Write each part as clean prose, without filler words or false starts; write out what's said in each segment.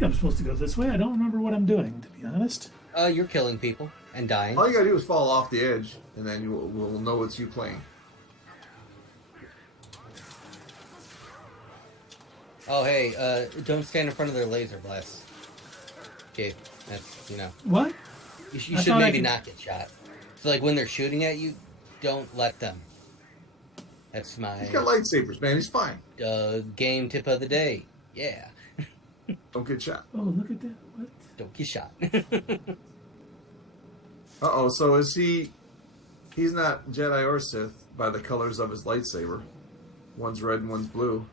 think I'm supposed to go this way. I don't remember what I'm doing, to be honest. You're killing people and dying. All you gotta do is fall off the edge, and then we'll know it's you playing. Oh, hey, don't stand in front of their laser blasts. Okay, that's, you know. What? You should maybe not get shot. So, like, when they're shooting at you, don't let them. That's my... He's got lightsabers, man. He's fine. Game tip of the day. Yeah. Don't get shot. Oh, look at that. What? Don't get shot. Uh-oh, so is he... He's not Jedi or Sith by the colors of his lightsaber. One's red and one's blue.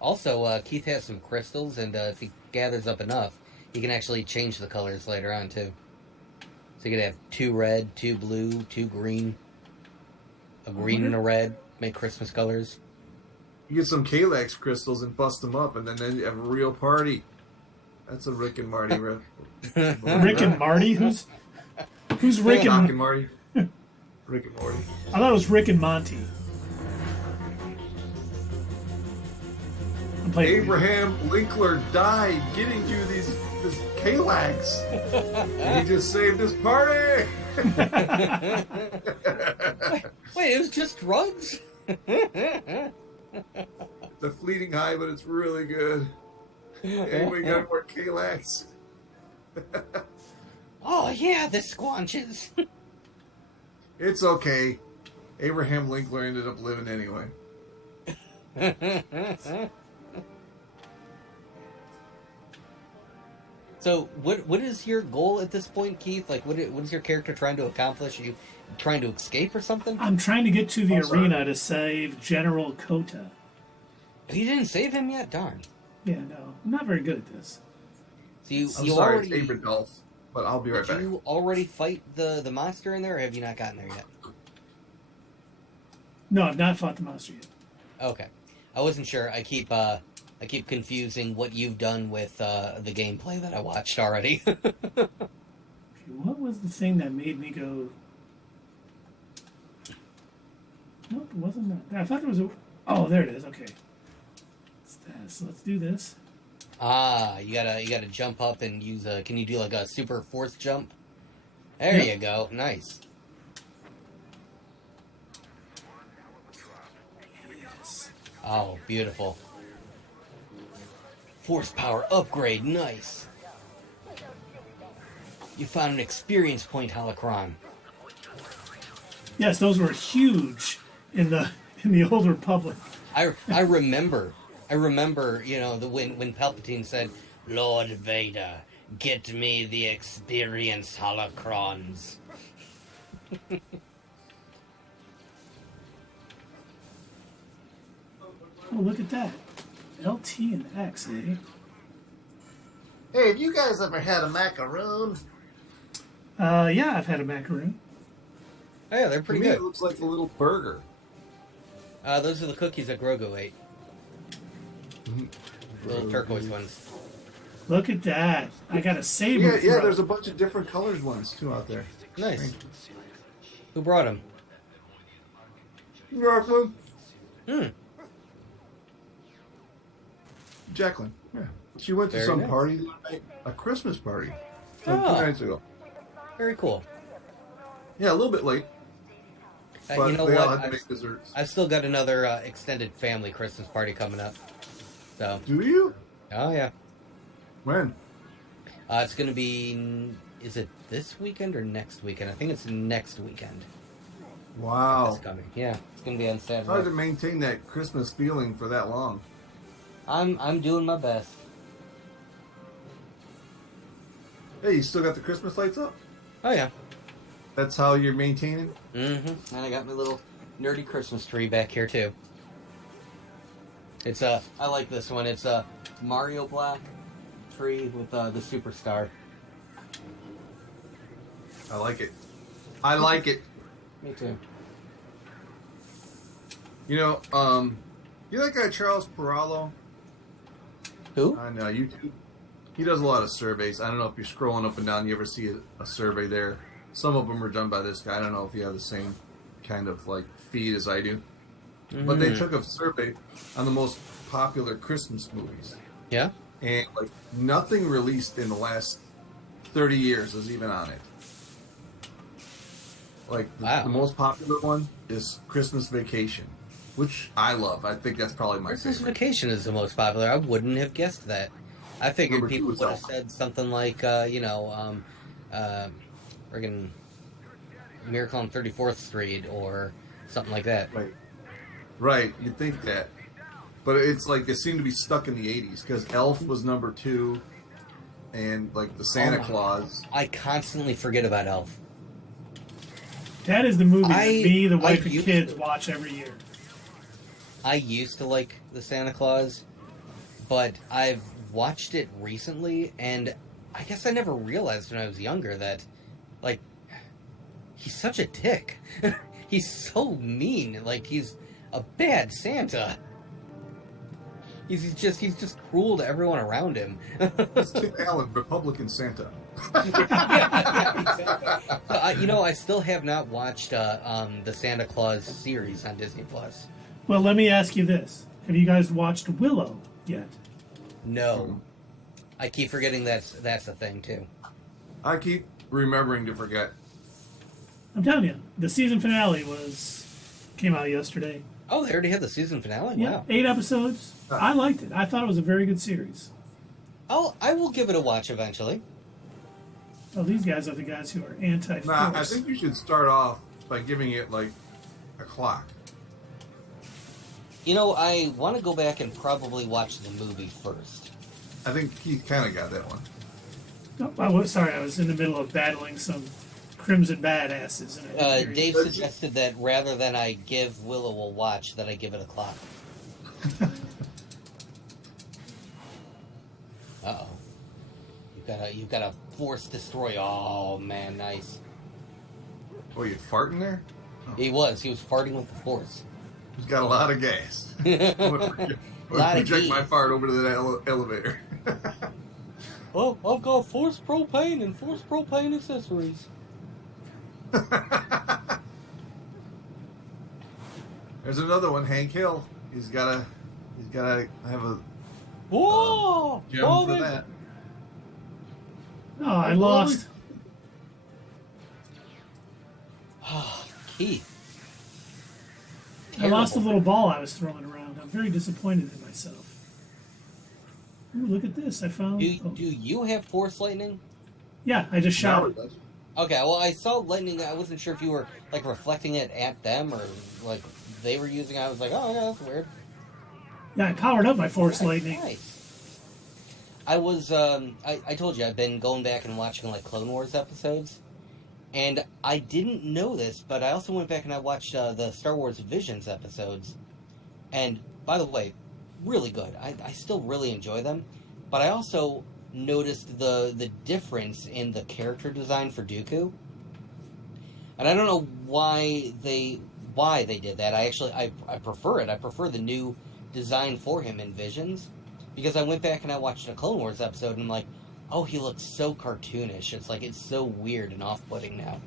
Also, Keith has some crystals, and if he gathers up enough, he can actually change the colors later on, too. So you could have 2 red, 2 blue, 2 green, a green and a red, make Christmas colors. You get some Kalax crystals and bust them up, and then you have a real party. That's a Rick and Marty riff. Rick and Marty? Who's Rick and... Doc and Marty. Rick and Morty. I thought it was Rick and Monty. Abraham Linkler died getting you this Kalax. And he just saved his party. Wait, it was just drugs? The fleeting high, but it's really good. Anybody got more Kalax? Oh, yeah, the squanches. It's okay. Abraham Linkler ended up living anyway. So, what is your goal at this point, Keith? Like, what is your character trying to accomplish? Are you trying to escape or something? I'm trying to get to the arena to save General Kota. You didn't save him yet? Darn. Yeah, no. I'm not very good at this. So you I'm sorry, already... it's Abradolf, but I'll be right back. Did you already fight the monster in there, or have you not gotten there yet? No, I've not fought the monster yet. Okay. I wasn't sure. I keep confusing what you've done with the gameplay that I watched already. Okay, what was the thing that made me go... Nope, it wasn't that. I thought there was a... Oh, there it is. Okay. So let's do this. Ah, you gotta jump up and use a... Can you do like a super force jump? There you go. Nice. Yes. Oh, beautiful. Force power upgrade. Nice. You found an experience point holocron. Yes, those were huge in the Old Republic. I remember, you know, when Palpatine said, "Lord Vader, get me the experience holocrons." Oh, look at that. LT and X, eh? Hey, have you guys ever had a macaroon? Yeah, I've had a macaroon. Oh, yeah, they're pretty good. It looks like a little burger. Those are the cookies that Grogu ate. Little turquoise ones. Look at that. I got a saber. Yeah, there's a bunch of different colored ones, too, out there. Nice. Who brought them? Jacqueline. Hmm. Jacqueline, yeah. She went to some party the other night, a Christmas party, 2 nights ago. Very cool. Yeah, a little bit late. But you know they all what? had to make desserts. I've still got another extended family Christmas party coming up. So. Do you? Oh, yeah. When? It's going to be... Is it this weekend or next weekend? I think it's next weekend. Wow. It's coming. Yeah, it's going to be on Saturday. It's hard to maintain that Christmas feeling for that long. I'm doing my best. Hey, you still got the Christmas lights up? Oh, yeah. That's how you're maintaining? Mm-hmm. And I got my little nerdy Christmas tree back here, too. It's I like this one. It's a Mario Black tree with the superstar. I like it. I like it. Me too. You know that guy Charles Perallo? Who? On YouTube. He does a lot of surveys. I don't know if you're scrolling up and down, you ever see a survey there. Some of them are done by this guy. I don't know if you have the same kind of like feed as I do. But they took a survey on the most popular Christmas movies. Yeah? and like nothing released in the last 30 years is even on it. Like Wow. the most popular one is Christmas Vacation, which I love. I think that's probably my Christmas favorite. Vacation is the most popular. I wouldn't have guessed that. I figured Number 2 people is would have Elf. said something like, friggin' Miracle on 34th Street or something like that. Right, right. You'd think that, but it's like it seemed to be stuck in the 80s because Elf was number 2, and like the Santa Claus. I constantly forget about Elf. That is the movie that me, the I wife, and used kids to. watch every year. I used to like the Santa Claus, but I've watched it recently, and I guess I never realized when I was younger that, like, he's such a dick. He's so mean. Like, he's a bad Santa. He's just cruel to everyone around him. It's Tim Allen, Republican Santa. Yeah, exactly. I still have not watched the Santa Claus series on Disney Plus. Well, let me ask you this: have you guys watched Willow yet? No, I keep forgetting that's a thing too. I keep remembering to forget. I'm telling you, the season finale came out yesterday. Oh, they already had the season finale. Yeah, Wow. 8 episodes. I liked it. I thought it was a very good series. I will give it a watch eventually. Oh, these guys are the guys who are anti-force. Nah, I think you should start off by giving it like a clock. I want to go back and probably watch the movie first. I think he kind of got that one. Oh, I was in the middle of battling some crimson badasses. And Dave suggested that rather than I give Willow a watch, that I give it a clock. Uh-oh. You've got a force destroy. Oh, man, nice. Oh, you farting there? Oh. He was farting with the force. He's got a lot of gas. I'm gonna project my fart over to that elevator. Oh, I've got force propane and force propane accessories. There's another one, Hank Hill. He's gotta have a Whoa! gem for that. Oh, I lost. Keith. I lost the little ball I was throwing around. I'm very disappointed in myself. Ooh, look at this. I found... Do you have force lightning? Yeah, I just shot it. Okay, well, I saw lightning. I wasn't sure if you were, like, reflecting it at them or, like, they were using it. I was like, oh, yeah, that's weird. Yeah, I powered up my force lightning. Nice. I was, I told you, I've been going back and watching, like, Clone Wars episodes. And I didn't know this, but I also went back and I watched the Star Wars Visions episodes. And, by the way, really good. I still really enjoy them. But I also noticed the difference in the character design for Dooku. And I don't know why they did that. I prefer it. I prefer the new design for him in Visions. Because I went back and I watched a Clone Wars episode and I'm like, oh, he looks so cartoonish. It's so weird and off-putting now.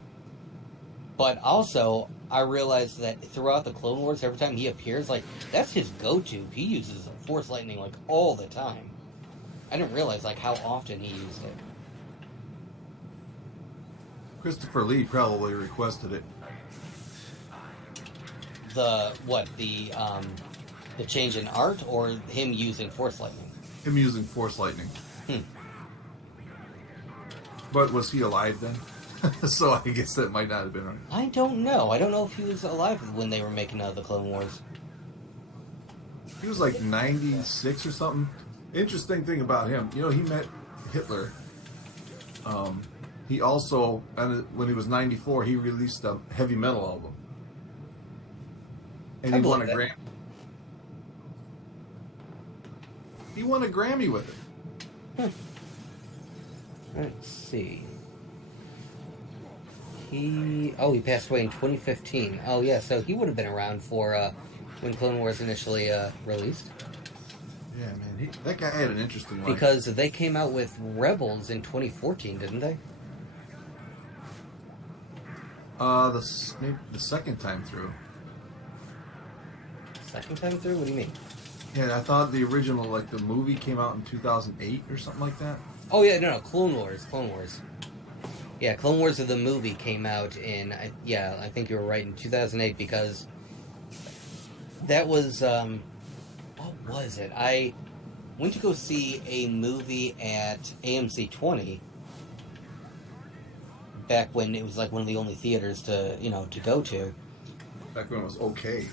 But also, I realized that throughout the Clone Wars, every time he appears, like, that's his go-to. He uses Force Lightning, like, all the time. I didn't realize, like, how often he used it. Christopher Lee probably requested it. The change in art, or him using Force Lightning? Him using Force Lightning. But was he alive then? So I guess that might not have been right. I don't know. I don't know if he was alive when they were making the Clone Wars. He was like 96 or something. Interesting thing about him, he met Hitler. He also, when he was 94, he released a heavy metal album. And he won a Grammy. He won a Grammy with it. Let's see. He passed away in 2015. Oh, yeah, so he would have been around for when Clone Wars initially released. Yeah, man, that guy had an interesting life. Because they came out with Rebels in 2014, didn't they? The second time through. Second time through? What do you mean? Yeah, I thought the original, like the movie, came out in 2008 or something like that. Oh yeah, no, Clone Wars. Yeah, Clone Wars of the movie came out in, I think you were right, in 2008, because that was, what was it? I went to go see a movie at AMC 20 back when it was like one of the only theaters to go to. Back when it was okay.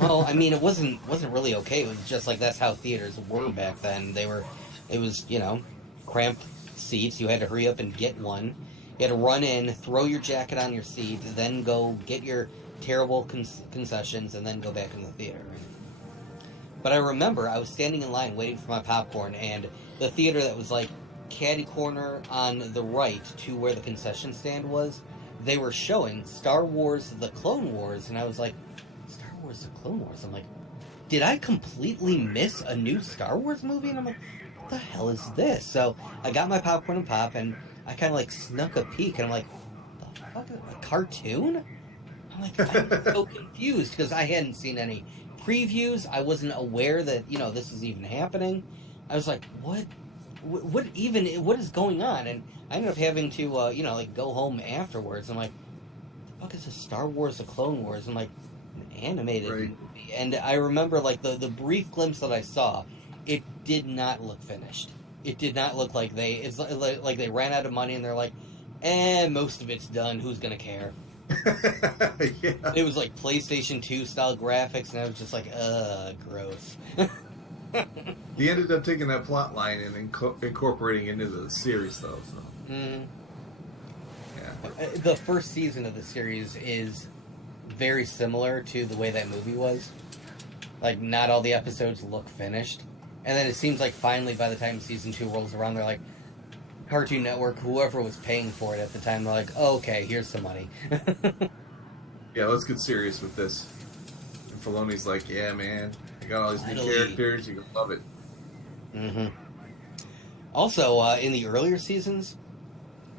Well, I mean, it wasn't really okay. It was just like that's how theaters were back then. It was, cramped seats. You had to hurry up and get one. You had to run in, throw your jacket on your seat, then go get your terrible concessions, and then go back in the theater. But I remember I was standing in line waiting for my popcorn, and the theater that was like caddy corner on the right to where the concession stand was, they were showing Star Wars The Clone Wars, and I was like, Star Wars The Clone Wars? I'm like, did I completely miss a new Star Wars movie? And I'm like, what the hell is this? So I got my popcorn and pop, and I kind of like snuck a peek, and I'm like, the fuck is a cartoon? I'm like, I'm so confused because I hadn't seen any previews. I wasn't aware that this was even happening. I was like, what is going on? And I ended up having to like go home afterwards. I'm like, the fuck is a Star Wars: The Clone Wars? I'm like, an animated movie. And I remember like the brief glimpse that I saw, it did not look finished. It did not look like it's like they ran out of money and they're like, most of it's done. Who's gonna care? Yeah. It was like PlayStation 2 style graphics, and I was just like, gross. He ended up taking that plot line and incorporating into the series, though. So. Mm. Yeah. The first season of the series is very similar to the way that movie was. Like, not all the episodes look finished. And then it seems like finally, by the time season 2 rolls around, they're like, Cartoon Network, whoever was paying for it at the time, they're like, oh, okay, here's some money. Yeah, let's get serious with this. And Filoni's like, yeah, man, I got all these new characters, you're gonna love it. Mm-hmm. Also, in the earlier seasons,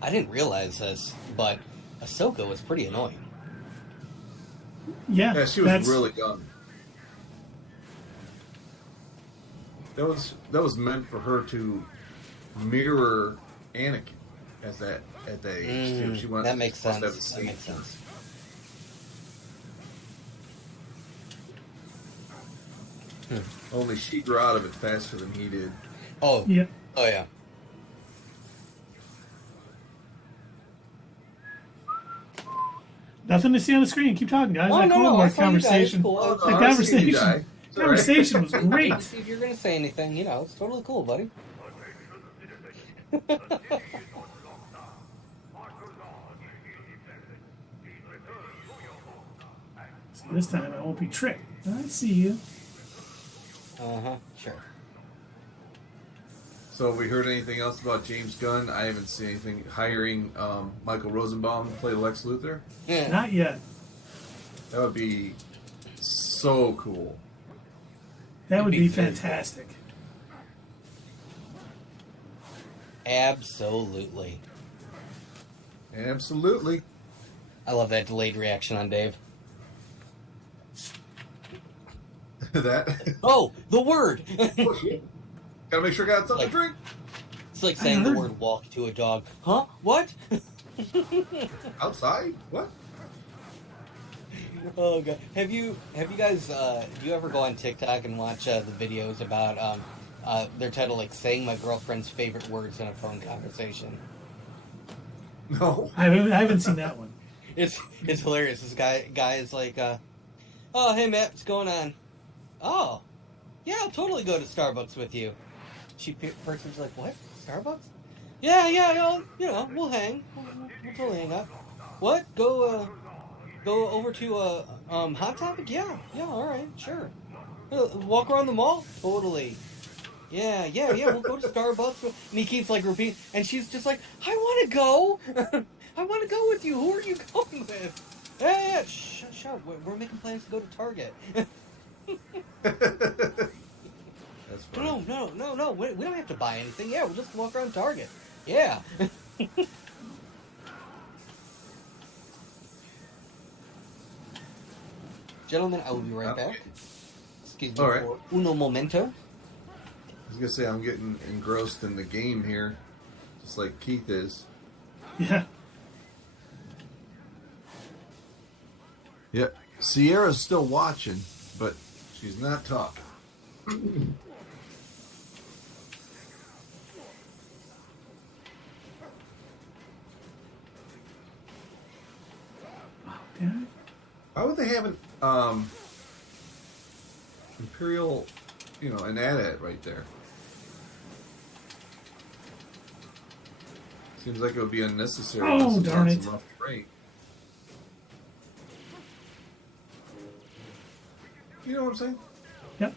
I didn't realize this, but Ahsoka was pretty annoying. Yeah, she was really young. That was meant for her to mirror Anakin at that age too. She that makes sense. That makes sense. Only she grew out of it faster than he did. Oh yeah. Oh yeah. Nothing to see on the screen. Keep talking, guys. Oh, that no, I saw conversation. you guys. Cool. The conversation was great. If you're gonna say anything, it's totally cool, buddy. So this time I won't be tricked. I see you. Sure. So have we heard anything else about James Gunn? I haven't seen anything. Hiring Michael Rosenbaum to play Lex Luthor? Yeah. Not yet. That would be so cool. That would be fantastic. Absolutely. Absolutely. I love that delayed reaction on Dave. That. Oh, the word! Oh, shit. Gotta make sure I got something to drink. It's like saying the word walk to a dog. Huh? What? Outside? What? Oh god. Have you guys do you ever go on TikTok and watch the videos about their title like saying my girlfriend's favorite words in a phone conversation? No. I haven't seen that one. It's hilarious. This guy is like oh hey Matt, what's going on? Oh yeah, I'll totally go to Starbucks with you. Person's like, what? Starbucks? Yeah, we'll hang. We'll totally hang out. What? Go over to Hot Topic? Yeah, all right, sure. Walk around the mall? Totally. Yeah, we'll go to Starbucks. And he keeps like repeating, and she's just like, I want to go. I want to go with you. Who are you going with? Yeah, shut up. We're making plans to go to Target. That's funny. No. We don't have to buy anything. Yeah, we'll just walk around Target. Yeah. Gentlemen, I will be right back. Excuse me All right. for uno momento. I was gonna say I'm getting engrossed in the game here, just like Keith is. Yeah. Yep. Sierra's still watching, but she's not talking. Oh, damn it. Why would they have an Imperial, an AT-AT right there? Seems like it would be unnecessary. Oh, unless it's darn on it. some rough terrain. You know what I'm saying? Yep.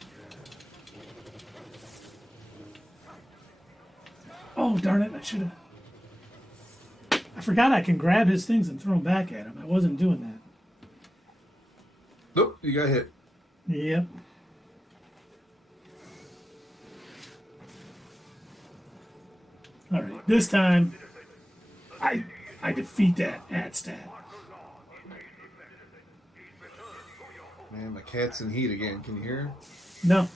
Oh, darn it. I should have. I forgot I can grab his things and throw them back at him. I wasn't doing that. Nope, you got hit. Yep. All right. This time, I defeat that stat. Man, my cat's in heat again. Can you hear her? No.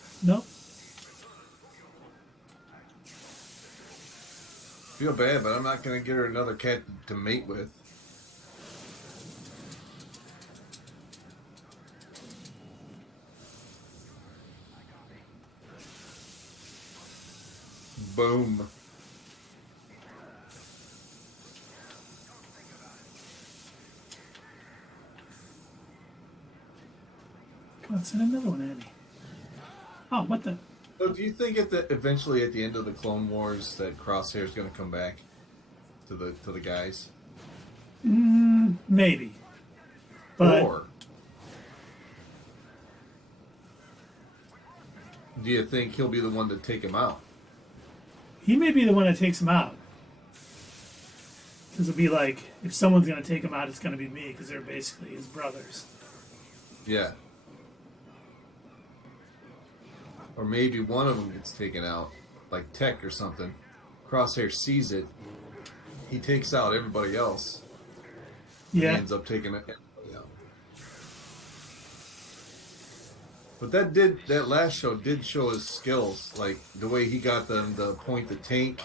Feel bad, but I'm not going to get her another cat to mate with. Boom. Come on, send another one at me. Oh, what the? So do you think eventually at the end of the Clone Wars that Crosshair's going to come back to the guys? Maybe. But Or do you think he'll be the one to take him out? he may be the one that takes him out. Because it'll be like, if someone's going to take him out, it's going to be me, because they're basically his brothers. Yeah. Or maybe one of them gets taken out, like Tech or something. Crosshair sees it. He takes out everybody else. Yeah. He ends up taking it out. But that last show did show his skills, like the way he got them to point the tank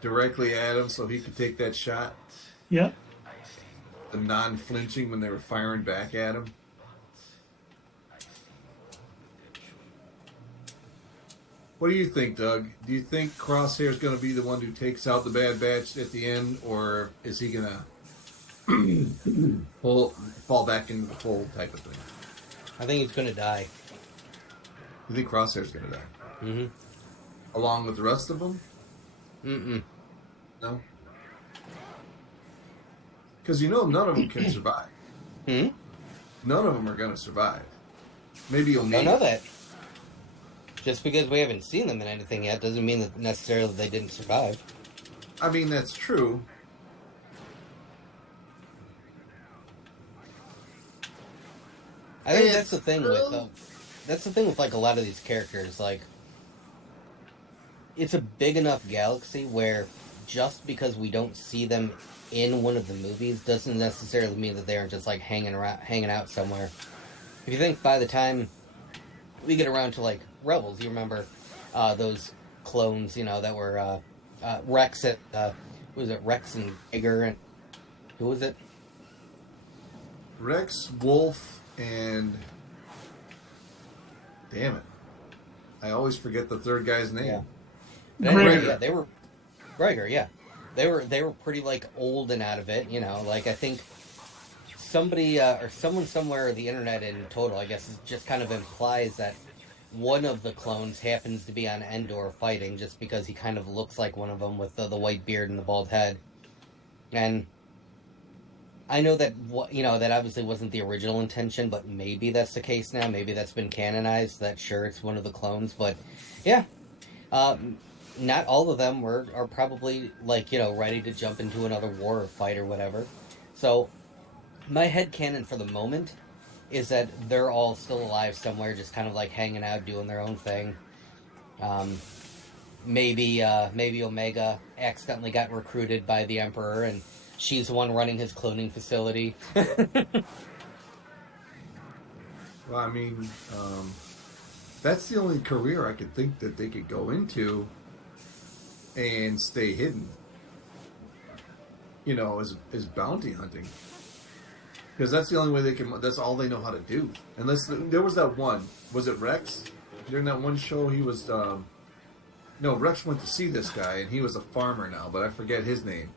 directly at him so he could take that shot. Yep. The non-flinching when they were firing back at him. What do you think, Doug? Do you think Crosshair's going to be the one who takes out the Bad Batch at the end, or is he going to fall back into the fold type of thing? I think he's going to die. You think Crosshair's going to die? Mm-hmm. Along with the rest of them? Mm-mm. No? Because none of them can survive. Hmm? None of them are going to survive. Maybe you'll I need know that. Just because we haven't seen them in anything yet doesn't mean that necessarily they didn't survive. I mean, that's true. I think that's the thing with like a lot of these characters. Like, it's a big enough galaxy where just because we don't see them in one of the movies doesn't necessarily mean that they aren't just like hanging out somewhere. If you think by the time we get around to like Rebels, you remember those clones, that were Rex at was it Rex and Hager and who was it? Rex, Wolf, and... Damn it. I always forget the third guy's name. Yeah. But anyway, Gregor. yeah, they were Gregor, yeah. They were pretty like old and out of it, like I think somebody or someone somewhere on the internet in total, I guess, just kind of implies that one of the clones happens to be on Endor fighting just because he kind of looks like one of them with the white beard and the bald head. And I know that that obviously wasn't the original intention, but maybe that's the case now. Maybe that's been canonized. That sure, it's one of the clones, but yeah, not all of them are probably like ready to jump into another war or fight or whatever. So my headcanon for the moment is that they're all still alive somewhere, just kind of like hanging out, doing their own thing. Maybe Omega accidentally got recruited by the Emperor, and she's the one running his cloning facility. Well, I mean, That's the only career I could think that they could go into and stay hidden. Is bounty hunting. Because that's the only way they can. That's all they know how to do. Unless there was that one. Was it Rex? During that one show, he was. No, Rex went to see this guy, and he was a farmer now, but I forget his name.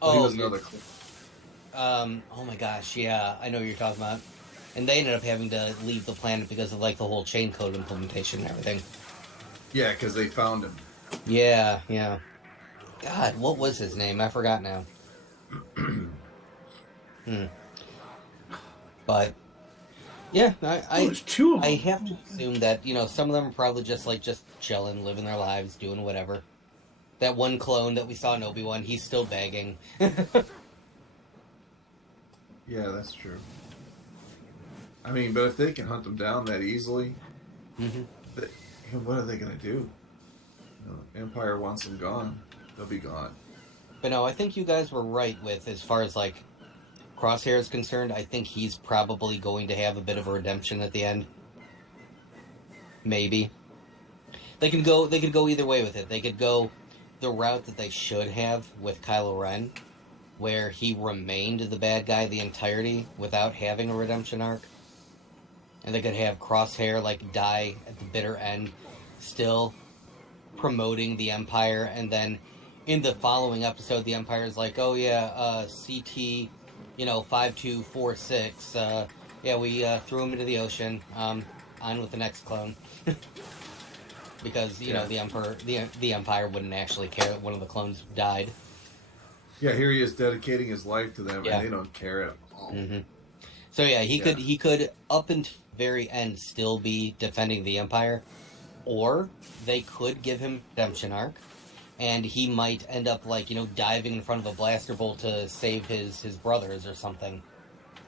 But he was another. Oh my gosh, yeah, I know what you're talking about. And they ended up having to leave the planet because of like the whole chain code implementation and everything. Yeah, because they found him. Yeah. God, what was his name? I forgot now. But yeah, there's two of them. I have to assume that some of them are probably just chilling, living their lives, doing whatever. That one clone that we saw in Obi-Wan, he's still begging. Yeah, that's true. I mean, but if they can hunt them down that easily, what are they going to do? Empire wants them gone. They'll be gone. But no, I think you guys were right with, as far as Crosshair is concerned, I think he's probably going to have a bit of a redemption at the end. Maybe. They could go either way with it. They could go the route that they should have with Kylo Ren, where he remained the bad guy the entirety without having a redemption arc. And they could have Crosshair die at the bitter end, still promoting the Empire, and then in the following episode the Empire is like, oh yeah, CT 5246, yeah, we threw him into the ocean, on with the next clone. Because the Empire wouldn't actually care that one of the clones died. Yeah, here he is dedicating his life to them, and they don't care at all. So yeah, he could up until the very end still be defending the Empire, or they could give him redemption arc, and he might end up diving in front of a blaster bolt to save his brothers or something.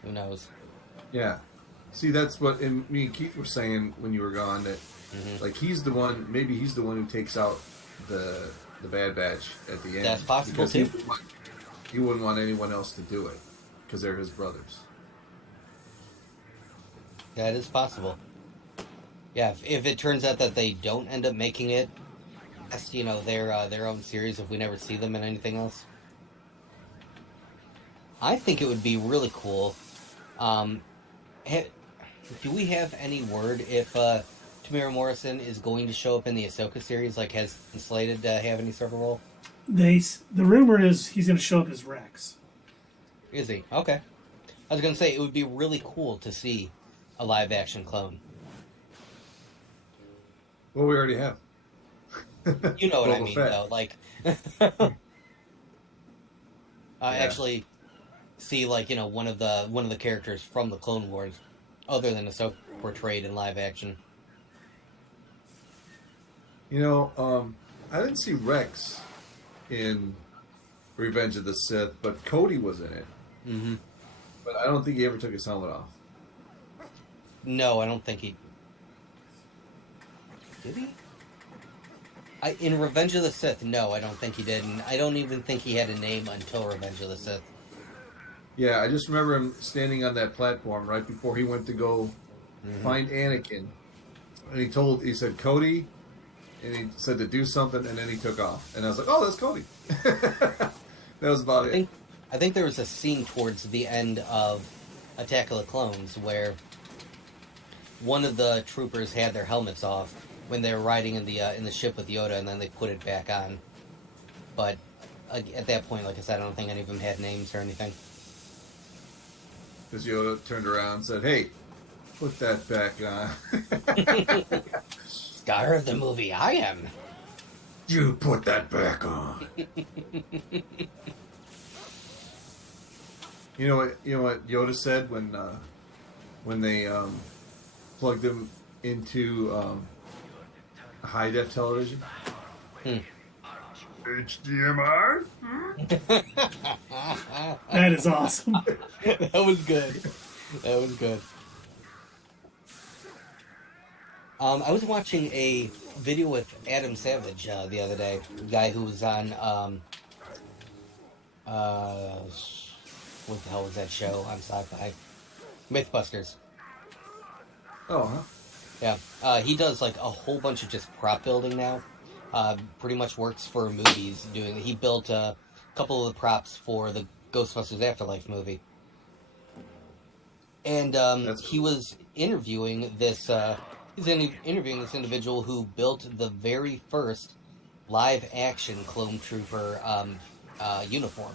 Who knows? Yeah. See, that's what me and Keith were saying when you were gone, that he's the one. Maybe he's the one who takes out the Bad Batch at the end. That's possible too. He wouldn't want anyone else to do it because they're his brothers. That is possible. Yeah, if it turns out that they don't end up making it, that's their own series. If we never see them in anything else, I think it would be really cool. Do we have any word if Tamara Morrison is going to show up in the Ahsoka series? Has been slated to have any sort of role? The rumor is he's going to show up as Rex. Is he? Okay. I was going to say, it would be really cool to see a live-action clone. Well, we already have. You know what I mean, Fett. though. Actually see, one of the characters from the Clone Wars, other than Ahsoka, portrayed in live action. I didn't see Rex in Revenge of the Sith, but Cody was in it. Mm-hmm. But I don't think he ever took his helmet off. No, I don't think he... Did he? In Revenge of the Sith, no, I don't think he did. And I don't even think he had a name until Revenge of the Sith. Yeah, I just remember him standing on that platform right before he went to go find Anakin. And he said, Cody, and he said to do something, and then he took off. And I was like, oh, that's Cody. That was about it. I think there was a scene towards the end of Attack of the Clones where one of the troopers had their helmets off when they were riding in the ship with Yoda, and then they put it back on. But at that point, like I said, I don't think any of them had names or anything. Because Yoda turned around and said, hey, put that back on. Star of the movie, I am. You put that back on. You know what Yoda said when they plugged him into high def television? HDMI? That is awesome. That was good. That was good. I was watching a video with Adam Savage the other day, the guy who was on what the hell was that show on Sci-Fi? Mythbusters. Oh, huh? Yeah, he does like a whole bunch of just prop building now. Pretty much works for movies. He built a couple of the props for the Ghostbusters Afterlife movie, and That's he was interviewing this. Interviewing this individual who built the very first live action Clone Trooper uniform.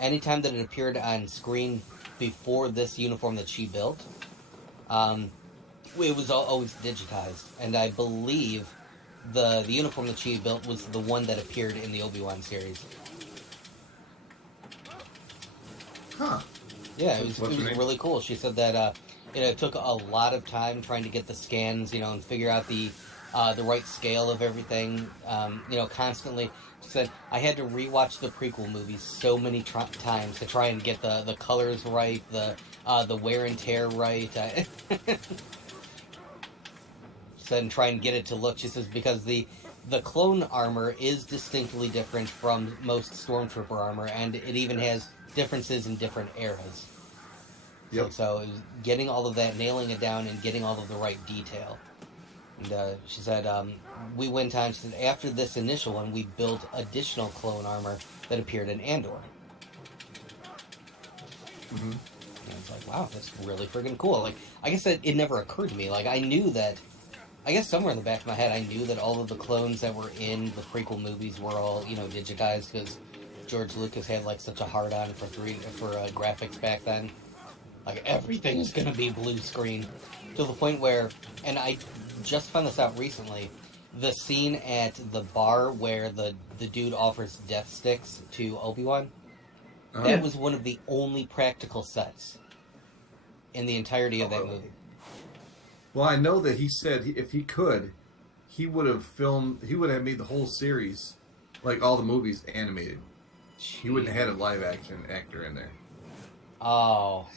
Anytime that it appeared on screen before this uniform that she built, it was always digitized, and I believe the uniform that she built was the one that appeared in the Obi-Wan series. Huh. Yeah, it was really cool. She said that it took a lot of time trying to get the scans, and figure out the right scale of everything. Constantly. She said, I had to rewatch the prequel movies so many times to try and get the colors right, the wear and tear right. Said, and try and get it to look. She says because the clone armor is distinctly different from most Stormtrooper armor, and it even has differences in different eras. Yep. So it was getting all of that, nailing it down, and getting all of the right detail. And she said, we went on, she said, after this initial one, we built additional clone armor that appeared in Andor. Mm-hmm. And I was like, wow, that's really friggin' cool. Like, I guess that it never occurred to me. Like, I knew that, I guess somewhere in the back of my head, I knew that all of the clones that were in the prequel movies were all, digitized, because George Lucas had, like, such a hard-on for graphics back then. Like, everything is going to be blue screen. To the point where, and I just found this out recently, the scene at the bar where the dude offers death sticks to Obi-Wan, that was one of the only practical sets in the entirety of that movie. Well, I know that he said if he could, he would have made the whole series, like all the movies, animated. Jeez. He wouldn't have had a live action actor in there. Oh,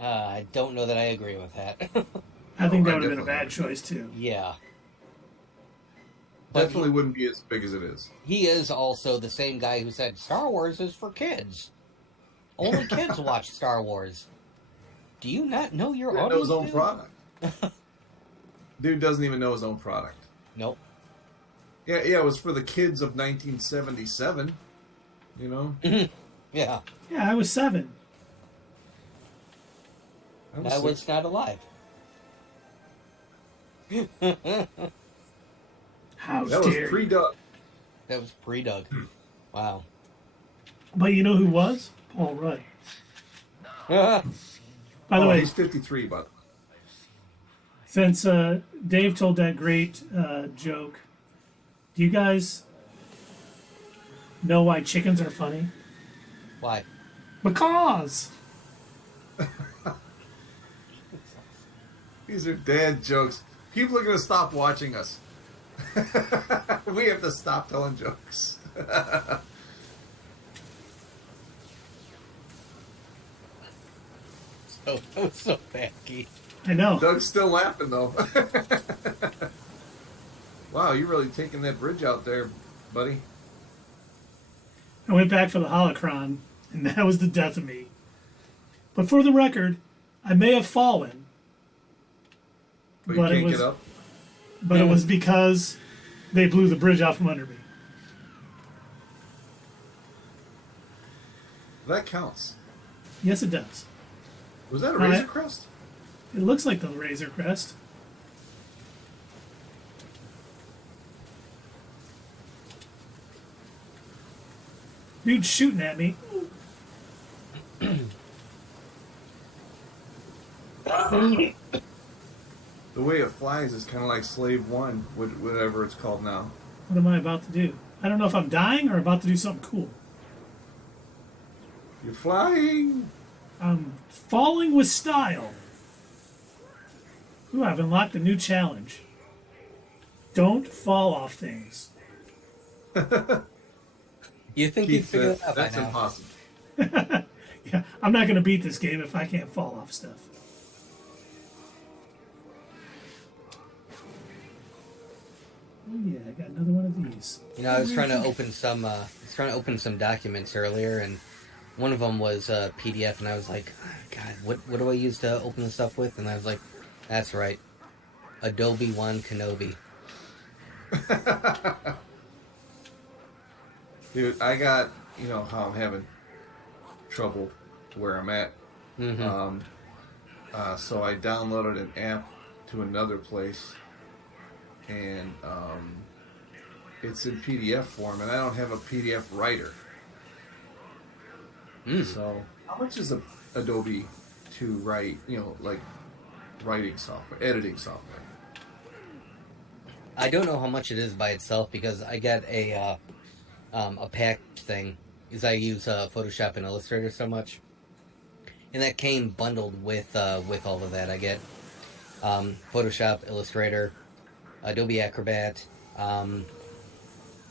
I don't know that I agree with that. I think that would have been a bad choice, too. Yeah. Definitely wouldn't be as big as it is. He is also the same guy who said, Star Wars is for kids. Only kids watch Star Wars. Do you not know your audience? Know his own product. Dude doesn't even know his own product. Nope. Yeah, it was for the kids of 1977. Yeah. Yeah, I was 7. I was not alive. How that was dare pre-Doug. That was pre-Doug. Wow. But you know who was? Paul Rudd. By the way, he's 53, but since Dave told that great joke, do you guys know why chickens are funny? Why? Because. These are dad jokes. People are going to stop watching us. We have to stop telling jokes. That was so wacky. I know. Doug's still laughing, though. Wow, you're really taking that bridge out there, buddy. I went back for the holocron, and that was the death of me. But for the record, I may have fallen. But you can't get up? But it was because they blew the bridge out from under me. That counts. Yes, it does. Was that a Razor Crest? It looks like the Razor Crest. Dude's shooting at me. The way it flies is kind of like Slave 1, whatever it's called now. What am I about to do? I don't know if I'm dying or about to do something cool. You're flying! I'm falling with style. Ooh, I've unlocked a new challenge. Don't fall off things. You think you'd figure that out by That's now? impossible. Yeah, I'm not going to beat this game if I can't fall off stuff. Oh yeah, I got another one of these. I was trying to open some documents earlier, and one of them was a PDF, and I was like, God, what do I use to open this stuff with? And I was like, that's right, Adobe One Kenobi. Dude, I got, you know how I'm having trouble where I'm at. Mm-hmm. So I downloaded an app to another place, and it's in PDF form, and I don't have a PDF writer. So how much is a Adobe to write, you know, like writing software, editing software? I don't know how much it is by itself because I get a pack thing. Is I use Photoshop and Illustrator so much, and that came bundled with all of that. I get Photoshop, Illustrator, Adobe Acrobat,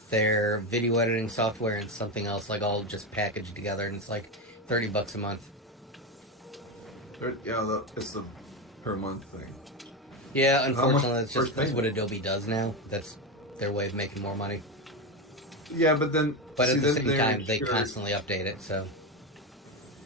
their video editing software, and something else like all just packaged together, and it's like $30 a month. Yeah, it's the per month thing. Yeah, unfortunately, that's what payment? Adobe does now. That's their way of making more money. Yeah, but then But see, at the then same they're time, they insured. constantly update it. So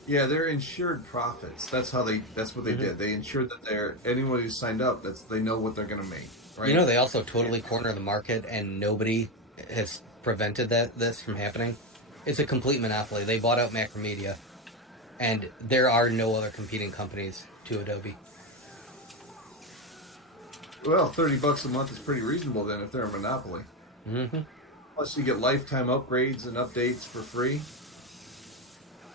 Yeah, they're insured profits. That's how they. That's what they did. They ensured that anyone who signed up, they know what they're going to make. Right. you know, they also totally corner the market, and nobody has prevented this from happening. It's a complete monopoly. They bought out Macromedia, and there are no other competing companies to Adobe. Well, $30 a month is pretty reasonable then if they're a monopoly. Mm-hmm. Plus, you get lifetime upgrades and updates for free.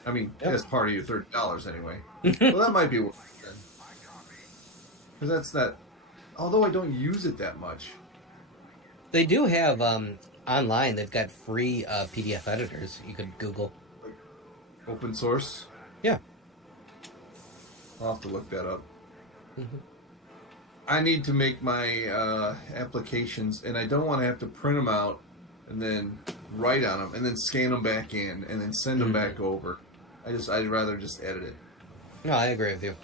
I mean, that's part of your $30 anyway. Well, that might be worth it then. Because that's that. Although I don't use it that much. They do have online. They've got free PDF editors. You could Google. Open source. Yeah. I'll have to look that up. Mm-hmm. I need to make my applications, and I don't want to have to print them out and then write on them and then scan them back in and then send them back over. I'd rather just edit it. No, I agree with you.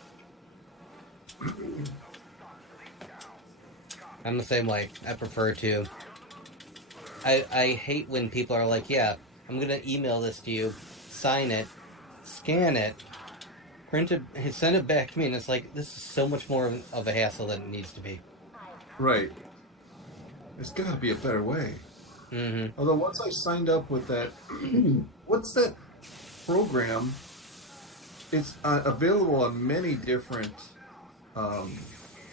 I'm the same way. I prefer to. I hate when people are like, yeah, I'm going to email this to you, sign it, scan it, print it, and send it back to me. And it's like, this is so much more of a hassle than it needs to be. Right. There's got to be a better way. Mm-hmm. Although once I signed up with that, what's that program? It's available on many different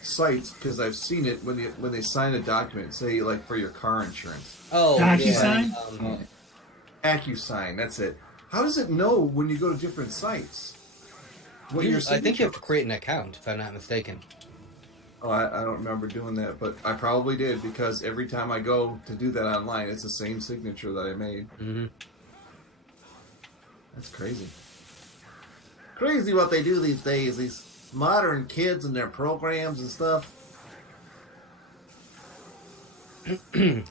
sites because I've seen it when they sign a document, say like for your car insurance. Oh, DocuSign? yeah. AccuSign, that's it. How does it know when you go to different sites? What your I think you have to signature create an account, if I'm not mistaken. Oh, I don't remember doing that, but I probably did because every time I go to do that online, it's the same signature that I made. Mm-hmm. That's crazy. Crazy what they do these days, these modern kids and their programs and stuff.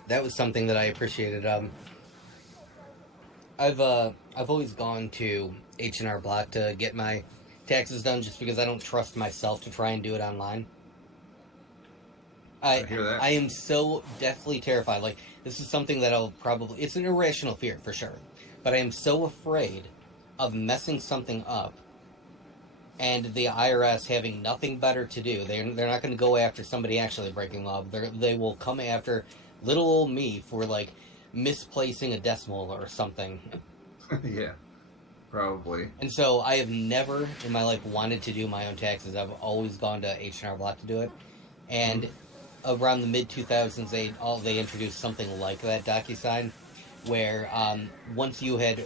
That was something that I appreciated. I've always gone to H&R Block to get my taxes done just because I don't trust myself to try and do it online. I hear that. I am so deathly terrified. Like, this is something that it's an irrational fear for sure, but I am so afraid of messing something up and the IRS having nothing better to do. They're not going to go after somebody actually breaking law. They will come after little old me for like misplacing a decimal or something. Yeah, probably. And so I have never in my life wanted to do my own taxes. I've always gone to H&R Block to do it. And around the mid-2000s, they introduced something like that DocuSign, where once you had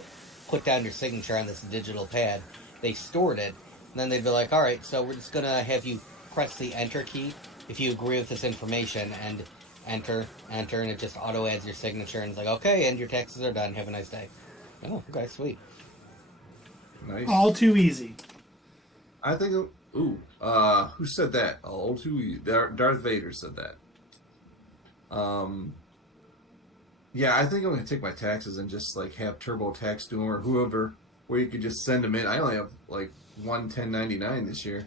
put down your signature on this digital pad, they stored it, and then they'd be like, all right, so we're just going to have you press the Enter key if you agree with this information, and enter, and it just auto-adds your signature, and it's like, okay, and your taxes are done. Have a nice day. Oh, okay, sweet. Nice. All too easy. I think. Ooh, who said that? All too easy. Darth Vader said that. Yeah, I think I'm gonna take my taxes and just like have TurboTax do them or whoever, where you could just send them in. I only have like one 1099 this year,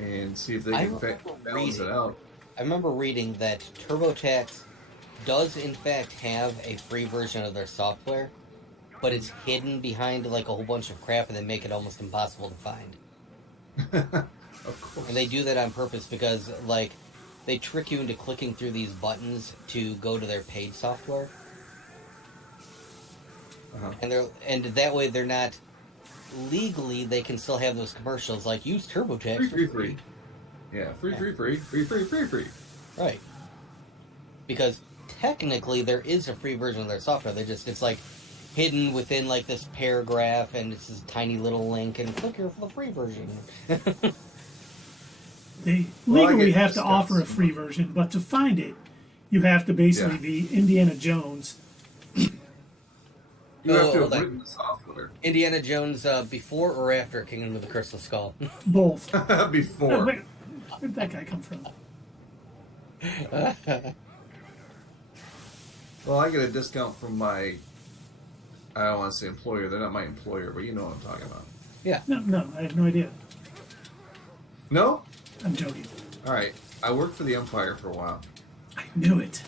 and see if they can balance it out. I remember reading that TurboTax does in fact have a free version of their software, but it's hidden behind like a whole bunch of crap, and they make it almost impossible to find. Of course. And they do that on purpose because, like, they trick you into clicking through these buttons to go to their paid software. And that way they're not legally, they can still have those commercials like use TurboTax for free. Yeah, free. Right. Because technically there is a free version of their software. It's like hidden within like this paragraph, and it's this tiny little link, and click here for the free version. They legally have to offer a free version, but to find it, you have to basically be Indiana Jones. You have to have written the software. Indiana Jones before or after Kingdom of the Crystal Skull? Both. Before. Where did that guy come from? Well, I get a discount from my, I don't want to say employer. They're not my employer, but you know what I'm talking about. Yeah. No, I have no idea. No? I'm joking. All right. I worked for the Empire for a while. I knew it.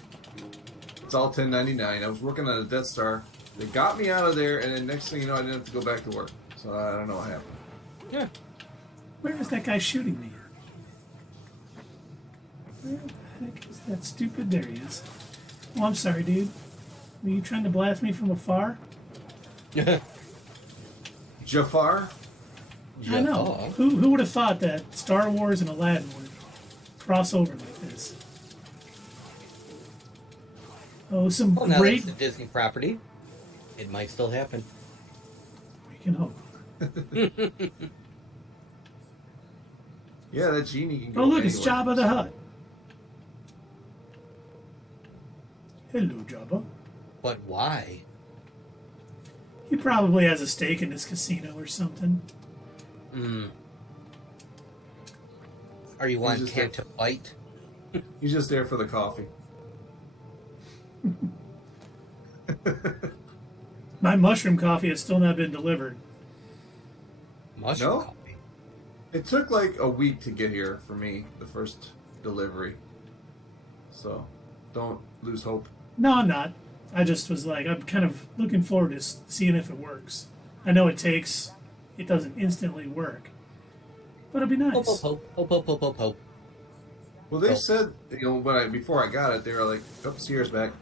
It's all 1099. I was working on a Death Star. They got me out of there, and then next thing you know, I didn't have to go back to work. So I don't know what happened. Yeah. Where is that guy shooting me? Where the heck is that stupid? There he is. Oh, I'm sorry, dude. Were you trying to blast me from afar? Jafar? I know. Who would have thought that Star Wars and Aladdin would cross over like this? Oh, some Well, now great... that it's a Disney property, it might still happen. We can hope. Yeah, that genie can go Oh, look, anywhere. it's Jabba the Hutt. Hello, Jabba. But why? He probably has a stake in this casino or something. Are you on just Canto White? He's just there for the coffee. My mushroom coffee has still not been delivered. Mushroom No? coffee. It took like a week to get here for me, the first delivery. So, don't lose hope. No, I'm not. I just was like, I'm kind of looking forward to seeing if it works. I know it doesn't instantly work. But it'll be nice. Hope. Well, they said, before I got it, they were like, oh, Sierra's back.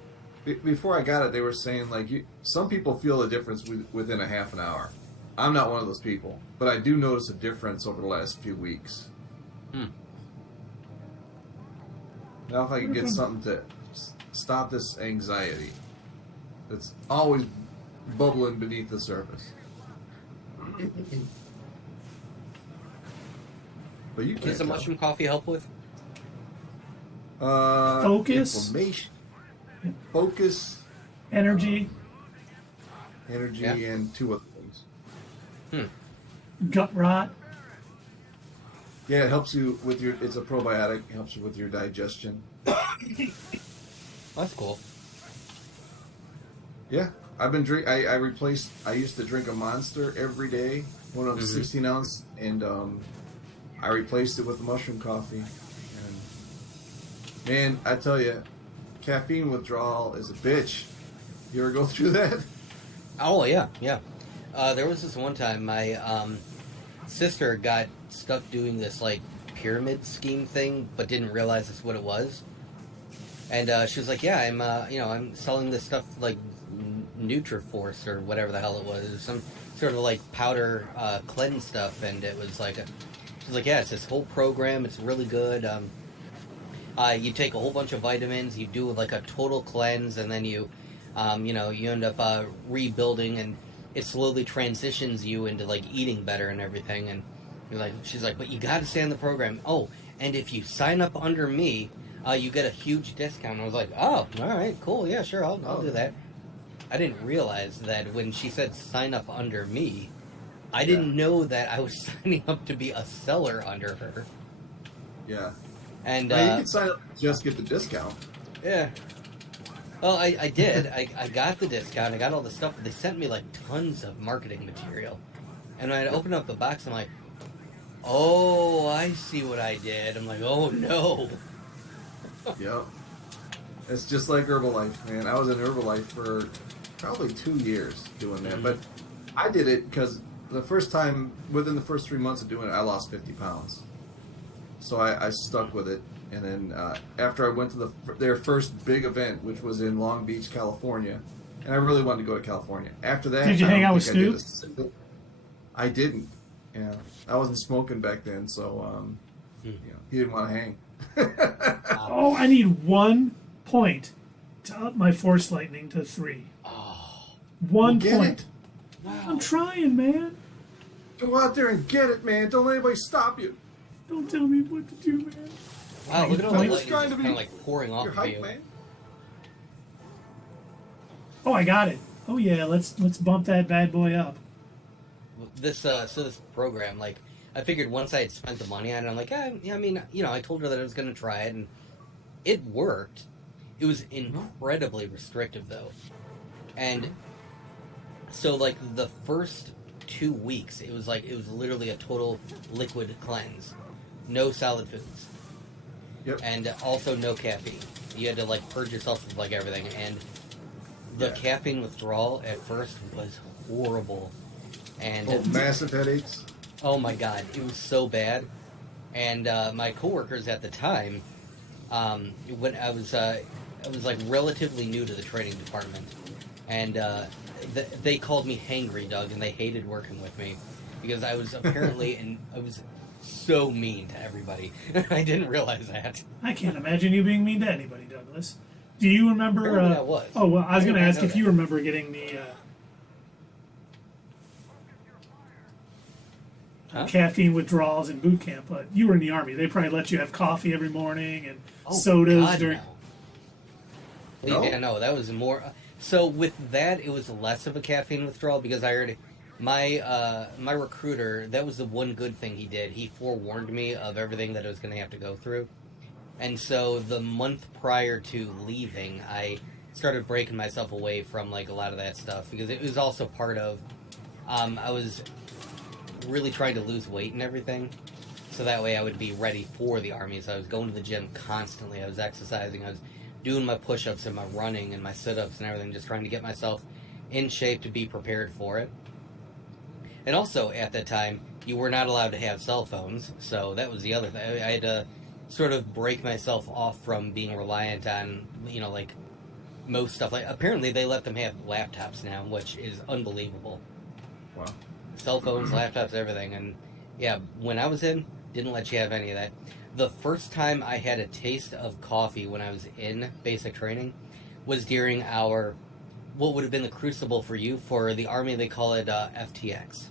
Before I got it, they were saying, like, some people feel the difference within a half an hour. I'm not one of those people, but I do notice a difference over the last few weeks. Now, if I can get something to stop this anxiety that's always bubbling beneath the surface. But you can't. Does the mushroom coffee help with? Focus. Inflammation. Focus. Energy. Energy and two other things. Gut rot. Yeah, it helps you with your. It's a probiotic. It helps you with your digestion. That's cool. Yeah, I've been drink. I replaced. I used to drink a Monster every day, one of 16 ounce, and I replaced it with mushroom coffee. And man, I tell you, caffeine withdrawal is a bitch. You ever go through that? Oh yeah. There was this one time my sister got stuck doing this like pyramid scheme thing, but didn't realize that's what it was. And she was like, "Yeah, I'm selling this stuff like Nutriforce or whatever the hell it was. It was some sort of like powder cleanse stuff." And it was like, she's like, "Yeah, it's this whole program. It's really good. You take a whole bunch of vitamins, you do like a total cleanse, and then you end up rebuilding, and it slowly transitions you into like eating better and everything." And she's like, "But you got to stay on the program. Oh, and if you sign up under me, you get a huge discount." I was like, "Oh, all right, cool, yeah, sure, I'll do that." I didn't realize that when she said sign up under me, I didn't know that I was signing up to be a seller under her. Yeah. And you can sign up and just get the discount. Yeah. Well, I did. I got the discount. I got all the stuff. They sent me like tons of marketing material. And when I opened up the box, I'm like, oh, I see what I did. I'm like, oh no. Yep. It's just like Herbalife, man. I was in Herbalife for probably 2 years doing that. But I did it because the first time, within the first 3 months of doing it, I lost 50 pounds. So I stuck with it. And then after I went to their first big event, which was in Long Beach, California, and I really wanted to go to California. After that, Did you hang out with Snoop? I didn't. Yeah, I wasn't smoking back then, so he didn't want to hang. Oh, I need 1 point to up my Force Lightning to 3. Oh. 1 Get point. it. Wow. I'm trying, man. Go out there and get it, man. Don't let anybody stop you. Don't tell me what to do, man. Wow, look at all the I'm lightning just trying just to kind of be like pouring off your of hype, you. man. Oh, I got it. Oh yeah, let's bump that bad boy up. This program, like, I figured once I had spent the money on it, I'm like, yeah, I mean, you know, I told her that I was going to try it, and it worked. It was incredibly restrictive, though. And so, like, the first 2 weeks, it was literally a total liquid cleanse. No solid foods. Yep. And also no caffeine. You had to, like, purge yourself of, like, everything. And the caffeine withdrawal at first was horrible. And massive headaches. oh my god, it was so bad. And my coworkers at the time, when I was like relatively new to the training department, and they called me Hangry Doug, and they hated working with me because I was apparently and I was so mean to everybody. I didn't realize that. I can't imagine you being mean to anybody, Douglas. Do you remember? Apparently I was. Oh well, I was going to ask if that. you remember getting the caffeine withdrawals in boot camp. But you were in the Army. They probably let you have coffee every morning and sodas God, during. No. Yeah, no, that was more. So with that, it was less of a caffeine withdrawal because I already my recruiter. That was the one good thing he did. He forewarned me of everything that I was going to have to go through, and so the month prior to leaving, I started breaking myself away from like a lot of that stuff because it was also part of. I was really trying to lose weight and everything, so that way I would be ready for the Army. So I was going to the gym constantly. I was exercising. I was doing my push-ups and my running and my sit-ups and everything, just trying to get myself in shape to be prepared for it. And also, at that time, you were not allowed to have cell phones, so that was the other thing. I had to sort of break myself off from being reliant on, you know, like, most stuff. Like, apparently they let them have laptops now, which is unbelievable. Wow. Cell phones, laptops, everything. And, yeah, when I was in, didn't let you have any of that. The first time I had a taste of coffee when I was in basic training was during our, what would have been the crucible for you. For the Army, they call it FTX,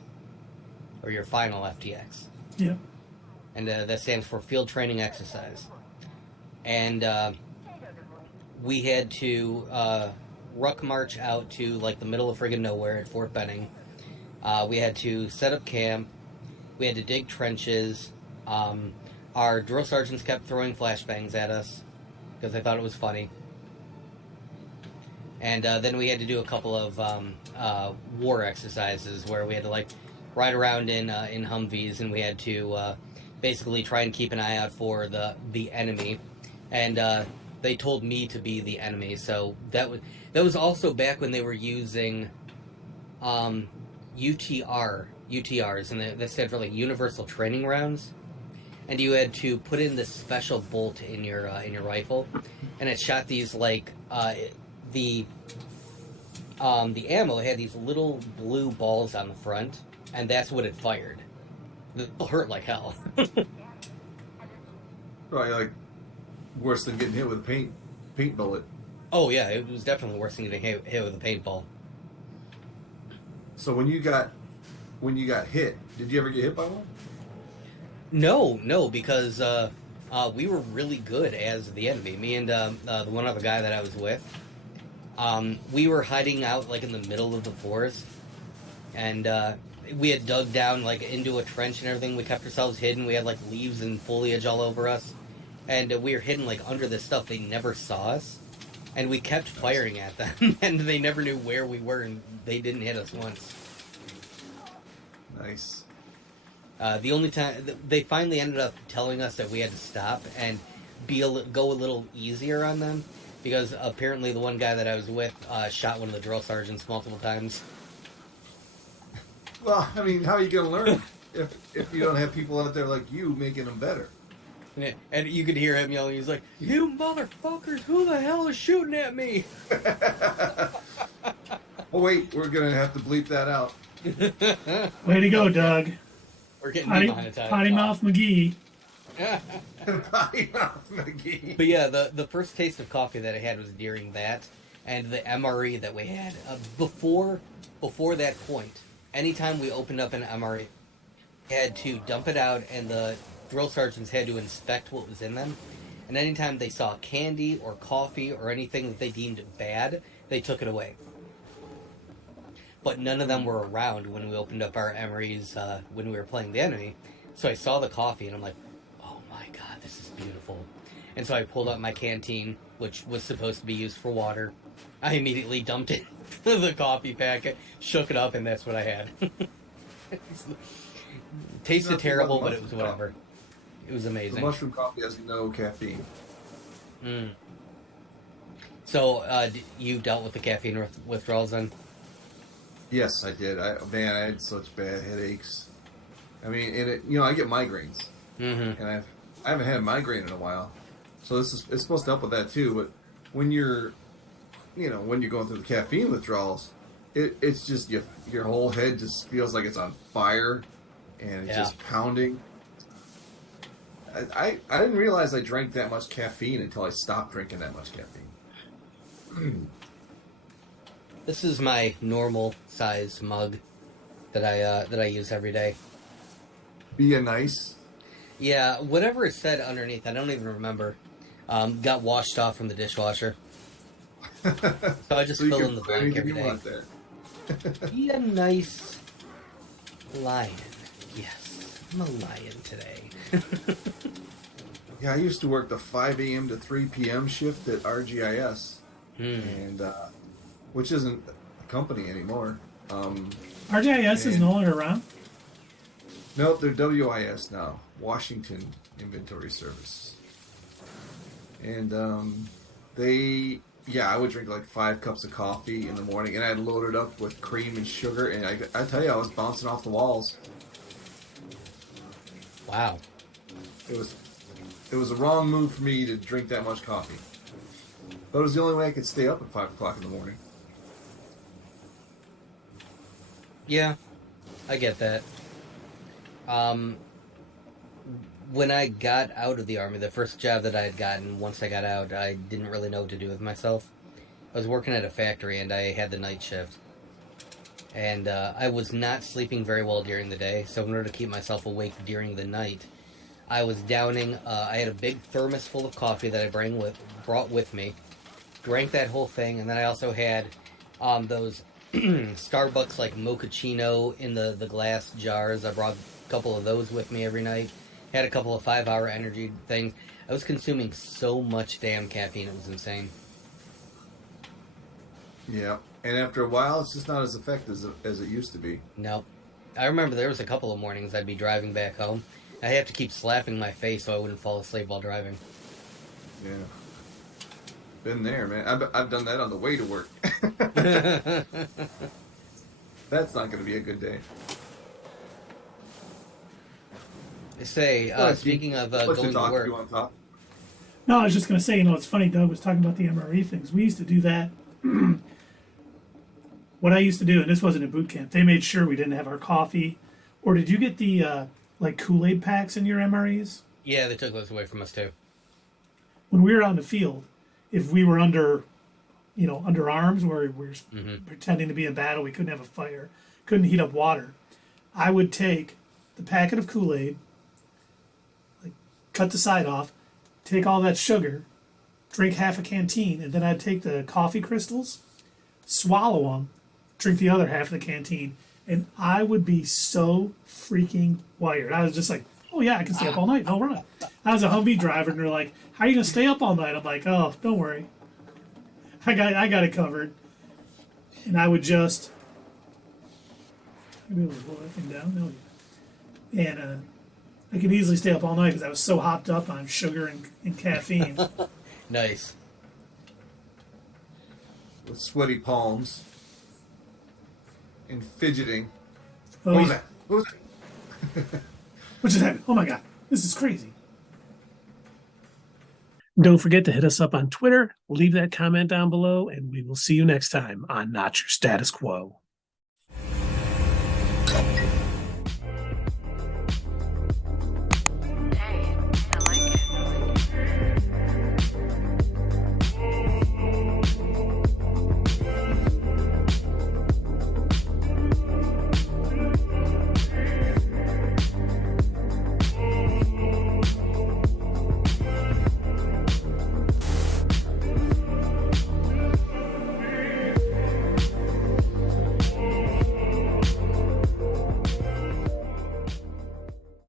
or your final FTX. Yeah. And that stands for Field Training Exercise. And we had to ruck march out to, like, the middle of friggin' nowhere at Fort Benning. We had to set up camp. We had to dig trenches. Our drill sergeants kept throwing flashbangs at us because they thought it was funny. And then we had to do a couple of war exercises where we had to like ride around in Humvees, and we had to basically try and keep an eye out for the enemy. And they told me to be the enemy, so that was also back when they were using UTRs, and that stood for like Universal Training Rounds. And you had to put in this special bolt in your rifle, and it shot these like the ammo had these little blue balls on the front, and that's what it fired. It hurt like hell. Probably like worse than getting hit with a paint bullet. Oh yeah, it was definitely worse than getting hit with a paintball. So when you got hit, did you ever get hit by one? No, because we were really good as the enemy. Me and the one other guy that I was with, we were hiding out like in the middle of the forest, and we had dug down like into a trench and everything. We kept ourselves hidden. We had like leaves and foliage all over us, and we were hidden like under this stuff. They never saw us, and we kept firing at them, and they never knew where we were, and they didn't hit us once. Nice. The only time they finally ended up telling us that we had to stop and go a little easier on them, because apparently the one guy that I was with shot one of the drill sergeants multiple times. Well, I mean, how are you going to learn if you don't have people out there like you making them better? And you could hear him yelling. He's like, "You motherfuckers! Who the hell is shooting at me?" Oh wait, we're gonna have to bleep that out. Way to go, Doug. We're getting Potty, demonetized. potty mouth McGee. Potty mouth McGee. But yeah, the first taste of coffee that I had was during that, and the MRE that we had before that point. Anytime we opened up an MRE, we had to dump it out, and the drill sergeants had to inspect what was in them. And anytime they saw candy or coffee or anything that they deemed bad, they took it away. But none of them were around when we opened up our MREs when we were playing the enemy. So I saw the coffee, and I'm like, oh my god, this is beautiful. And so I pulled out my canteen, which was supposed to be used for water. I immediately dumped it into the coffee packet, shook it up, and that's what I had. Tasted terrible, but it was whatever. It was amazing. The mushroom coffee has no caffeine. So, you dealt with the caffeine withdrawals then? Yes, I did. I had such bad headaches. I mean, I get migraines, and I haven't had a migraine in a while, so it's supposed to help with that too. But when you're going through the caffeine withdrawals, it's just your whole head just feels like it's on fire, and it's just pounding. I didn't realize I drank that much caffeine until I stopped drinking that much caffeine. This is my normal size mug that I use every day. Be a nice. Yeah, whatever is said underneath, I don't even remember. Got washed off from the dishwasher, so I just fill in the blank every day. There. Be a nice lion. Yes, I'm a lion today. Yeah, I used to work the 5 a.m. to 3 p.m. shift at RGIS, and which isn't a company anymore. RGIS is no longer around? Nope, they're WIS now, Washington Inventory Service. And I would drink like 5 cups of coffee in the morning, and I'd load it up with cream and sugar, and I tell you, I was bouncing off the walls. Wow. It was a wrong move for me to drink that much coffee. But it was the only way I could stay up at 5 o'clock in the morning. Yeah, I get that. When I got out of the Army, the first job that I had gotten, once I got out, I didn't really know what to do with myself. I was working at a factory, and I had the night shift. And I was not sleeping very well during the day, so in order to keep myself awake during the night, I was downing, I had a big thermos full of coffee that I brought with me, drank that whole thing, and then I also had those Starbucks like mochaccino in the glass jars. I brought a couple of those with me every night. Had a couple of 5-hour energy things. I was consuming so much damn caffeine, it was insane. Yeah, and after a while, it's just not as effective as it used to be. No. I remember there was a couple of mornings I'd be driving back home. I have to keep slapping my face so I wouldn't fall asleep while driving. Yeah. Been there, man. I've done that on the way to work. That's not going to be a good day. I say, speaking of going to work... You want to talk? No, I was just going to say, it's funny, Doug was talking about the MRE things. We used to do that. What I used to do, and this wasn't a boot camp, they made sure we didn't have our coffee. Or did you get the Kool-Aid packs in your MREs? Yeah, they took those away from us too. When we were out in the field, if we were under arms where we were pretending to be in battle, we couldn't have a fire, couldn't heat up water, I would take the packet of Kool-Aid, cut the side off, take all that sugar, drink half a canteen, and then I'd take the coffee crystals, swallow them, drink the other half of the canteen, and I would be so freaking wired. I was just like, oh yeah, I can stay up all night, no run. I was a Humvee driver, and they're like, how are you going to stay up all night? I'm like, oh, don't worry. I got it covered. And I would just... Maybe we'll pull that thing down. No. And I could easily stay up all night because I was so hopped up on sugar and caffeine. Nice. With sweaty palms and fidgeting. Oh, What was that? What just happened? Oh my god, this is crazy. Don't forget to hit us up on Twitter, leave that comment down below, and we will see you next time on Not Your Status Quo.